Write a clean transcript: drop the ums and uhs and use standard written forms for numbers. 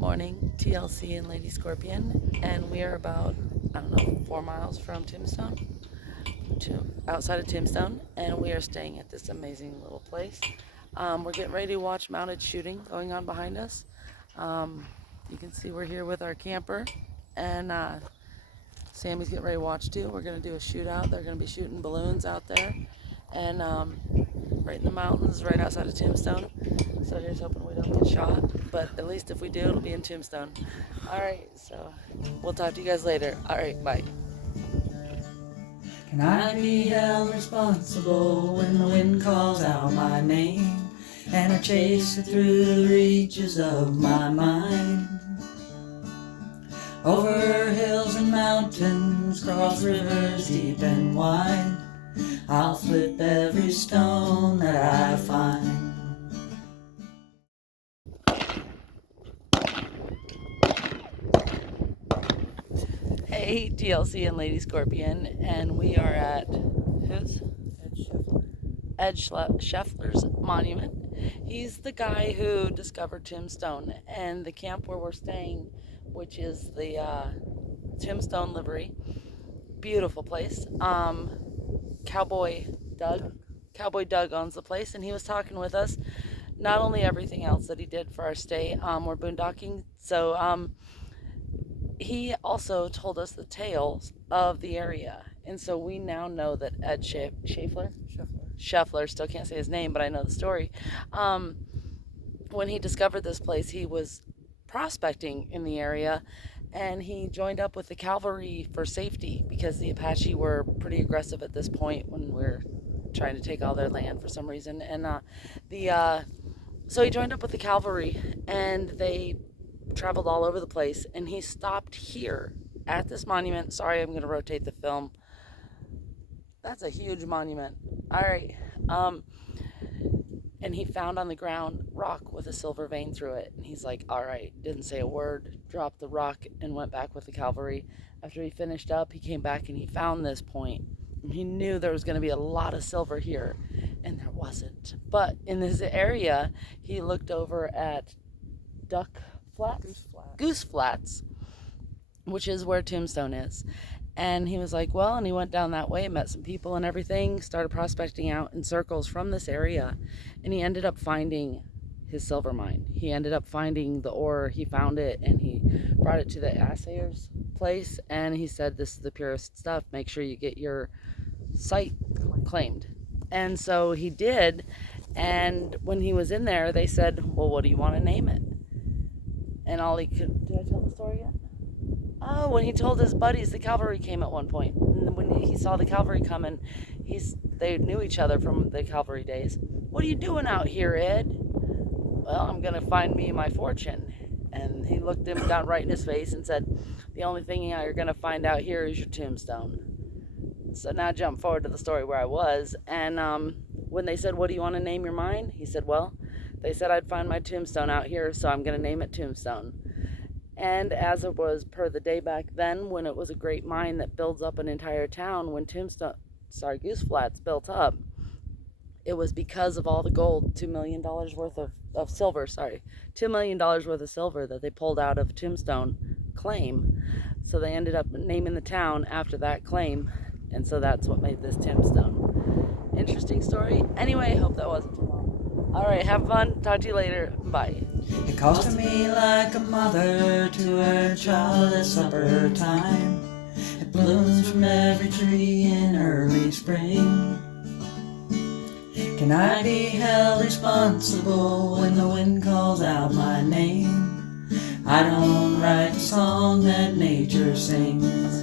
Morning, TLC and LadyScorpion, and we are about, 4 miles from Tombstone, outside of Tombstone, and we are staying at this amazing little place. We're getting ready to watch mounted shooting going on behind us. You can see we're here with our camper, and Sammy's getting ready to watch too. We're going to do a shootout. They're going to be shooting balloons out there, and right in the mountains, right outside of Tombstone. So here's hoping we don't get shot, but at least if we do, it'll be in Tombstone. Alright, so we'll talk to you guys later. Alright, bye. Can I be held responsible when the wind calls out my name and I chase it through the reaches of my mind? Over hills and mountains, cross rivers deep and wide, I'll flip every stone that I find. Hey, TLC and LadyScorpion, and we are at who's? Ed Scheffler's monument. He's the guy who discovered Tombstone, and the camp where we're staying, which is the Tombstone Livery. Beautiful place. Cowboy Doug owns the place, and he was talking with us. Not only everything else that he did for our stay, we're boondocking, so he also told us the tales of the area, and so we now know that Ed Scheffler, still can't say his name, but I know the story. When he discovered this place, he was prospecting in the area, and he joined up with the cavalry for safety because the Apache were pretty aggressive at this point when we were trying to take all their land for some reason. And so he joined up with the cavalry, and they traveled all over the place, and he stopped here at this monument. Sorry, I'm going to rotate the film. That's a huge monument. All right. And he found on the ground rock with a silver vein through it. And he's like, all right, didn't say a word, dropped the rock and went back with the cavalry. After he finished up, he came back and he found this point. And he knew there was going to be a lot of silver here, and there wasn't. But in this area, he looked over at Goose Flats, which is where Tombstone is. And he was like, well, and he went down that way, met some people and everything, started prospecting out in circles from this area, and he ended up finding his silver mine. He ended up finding the ore. He found it, and he brought it to the assayer's place, and he said, this is the purest stuff. Make sure you get your site claimed. And so he did, and when he was in there, they said, well, what do you want to name it? And all he could... Did I tell the story yet? Oh, when he told his buddies, the cavalry came at one point. And when he saw the cavalry coming, they knew each other from the cavalry days. What are you doing out here, Ed? Well, I'm going to find me my fortune. And he looked him down right in his face and said, the only thing you're going to find out here is your tombstone. So now jump forward to the story where I was. And when they said, what do you want to name your mine? He said, well, they said I'd find my tombstone out here, so I'm going to name it Tombstone. And as it was per the day back then, when it was a great mine that builds up an entire town, when Goose Flats built up, it was because of all the gold, $2 million worth of silver, $2 million worth of silver that they pulled out of Tombstone claim. So they ended up naming the town after that claim, and so that's what made this Tombstone. Interesting story. Anyway, hope that wasn't too long. All right, have fun. Talk to you later. Bye. It calls to me like a mother to her child at supper time. It blooms from every tree in early spring. Can I be held responsible when the wind calls out my name? I don't write the song that nature sings.